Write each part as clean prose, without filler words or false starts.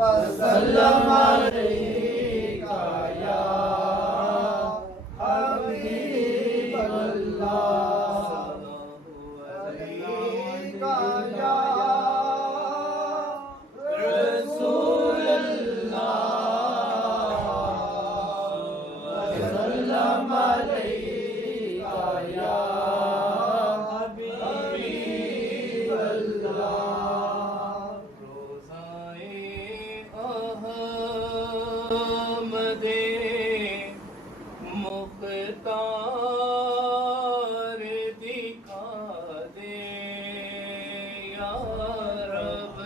वसल्लम अलैका या हबीबल्लाह अलैका या वसल्लम अलैका या हबीबल्लाह। रोज़ाए अहमदे मुख्तार दिखा दे या रब।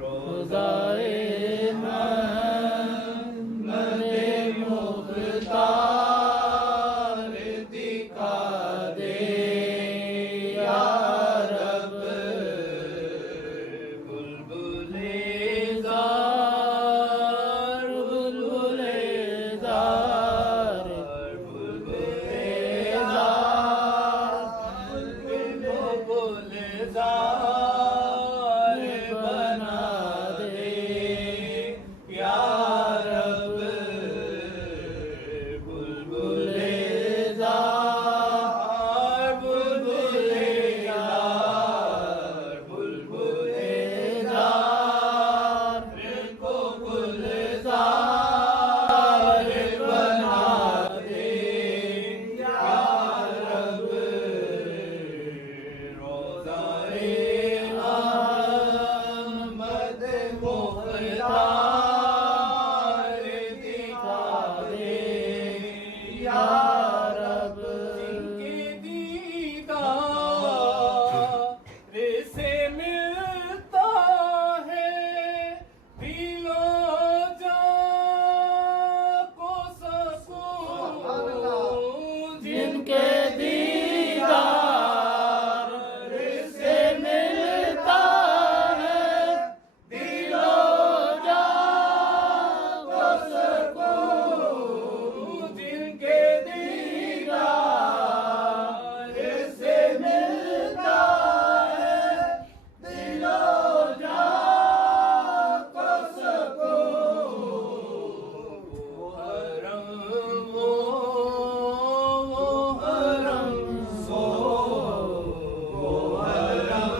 रोज़ाए मुख्तार दिखा दे या रब। बुलबुले ज़ार बुलबुले ज़ार बुलबुले ज़ार बुलबुले ज़ार बना दे या रब। बुलबुले ज़ार बुलबुले ज़ार बुलबुले ज़ार को गुलज़ार बना दे या रब। रोज़ाए अहमद मुख्तार दिखा दे या रब। जिनके दीदार से मिलता है दिलो जान को सकून। जिनके दीदार से मिलता है दिलो जान को सकून। जिनके दीदार से मिलता है दिलो जान को सकून। वो हरम वो हरम वो हरम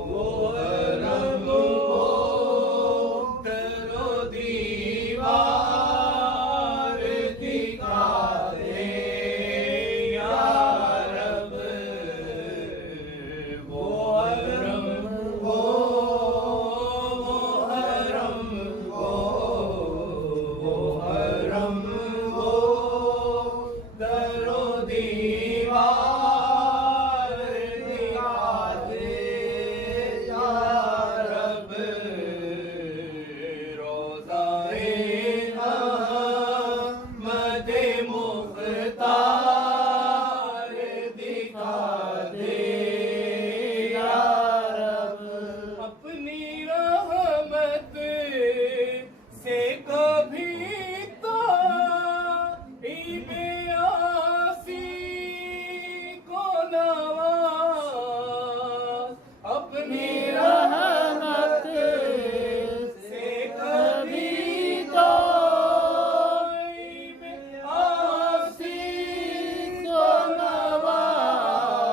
वो हरम वो दरो दीवार दिखा दे या रब। वो हरम वो हरम वो हरम वो दरो दीवार दिखा दे या रब। रोज़ाए अहमद मुख्तार दिखा दे या रब। अपनी रहमत से कभी तो बेआसी को नवाज। अपनी रहमत से कभी तो बेआसी को नवाज।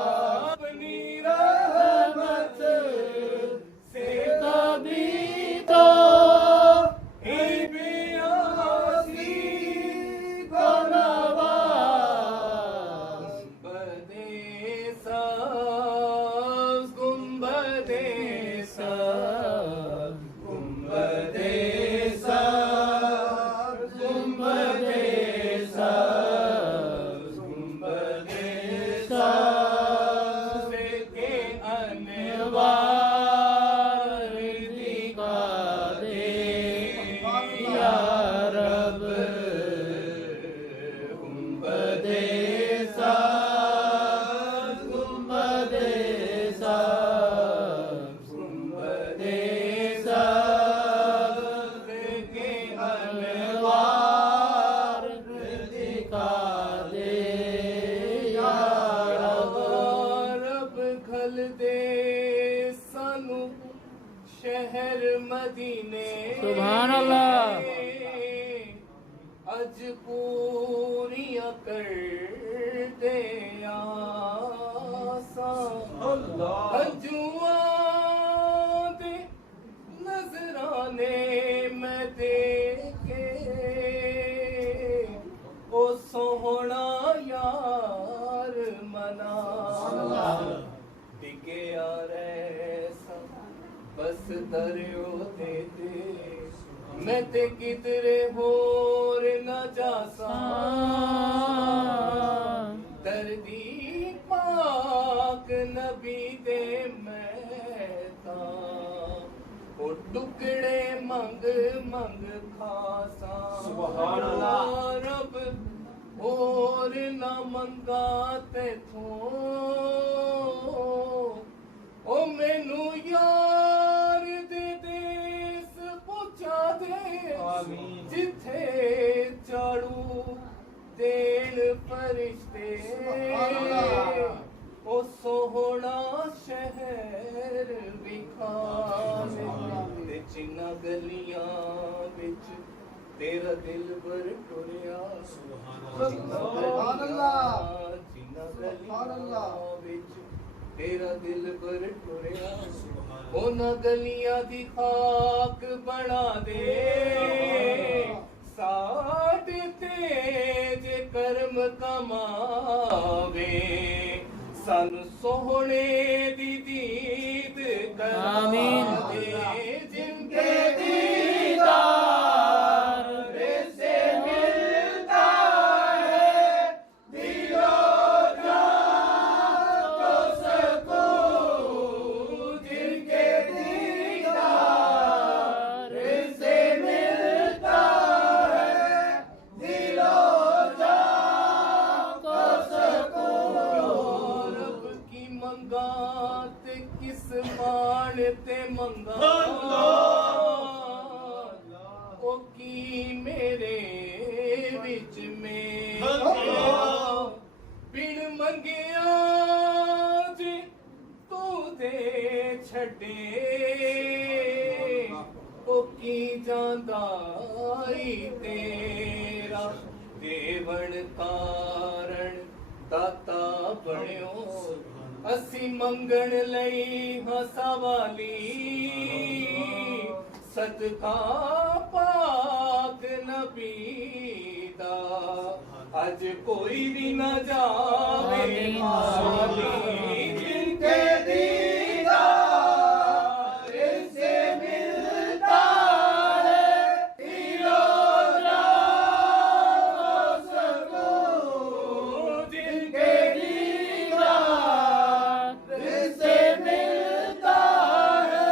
शहर मदीने सुभान अल्लाह। अज पूरियां कर दे आसा हंजुआं दे नजराने मैं देखे ओ सोहना यार मना टिके यार ऐसा बस दरियो दे दे मैं ते किधरे होर न जासा दर्दी पाक नबी दे मैं तां ओ टुकड़े मंग मंग खासा सुभान अल्लाह। रब और न मंगा तेथों ओ मैनू यार दे देस पहुंचा दे आमीन। जिथे चाड़ू देन फरिश्ते ओ सोहना शहर विखाने ते चिन्ना गलियां विच तेरा दिल बर टुरिया सुभान अल्लाह। चिन्ना गलियां विच तेरा दिल बर टुरिया ओना गलियां दी खाक बना दे साथ तेज कर्म कमावे सानू सोहणे दी दीद करा आमीन। दे जिनके दीदार से मिलता है दिलो जान को सकून जिनके दीदार से मिलता है दिलो जान को सकून रब की मंगा ते किस मान ते मंगा ओ की मेरे विच में बिन मंगिया जे तू दे छड़े ओ की जांदाई तेरा देवण कारण दाता बणियो असी मंगण लई हां सवाली सदका पाक नबी दा अज कोई भी न जावे खाली जिनके दीदार से मिलता है दिलो जान को सकून जिनके दीदार से मिलता है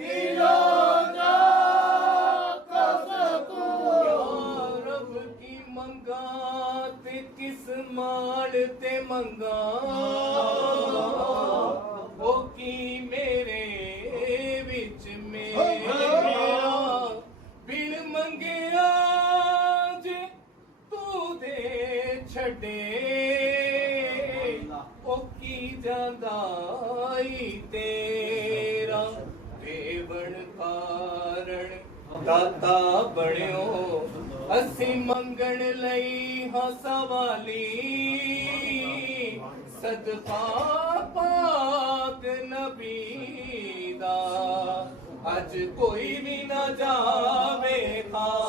दिलो जान को सकून रब की मंगा ते किस माल ते मंगा ओ की मेरे विच मेरा बिन मंगिया जे तू दे छड़े ओ की जांदाई तेरा देवण कारण दाता बणियो असी मंगण लई हां सवाली सदका पाक नबी दा अज कोई भी न जावे खाली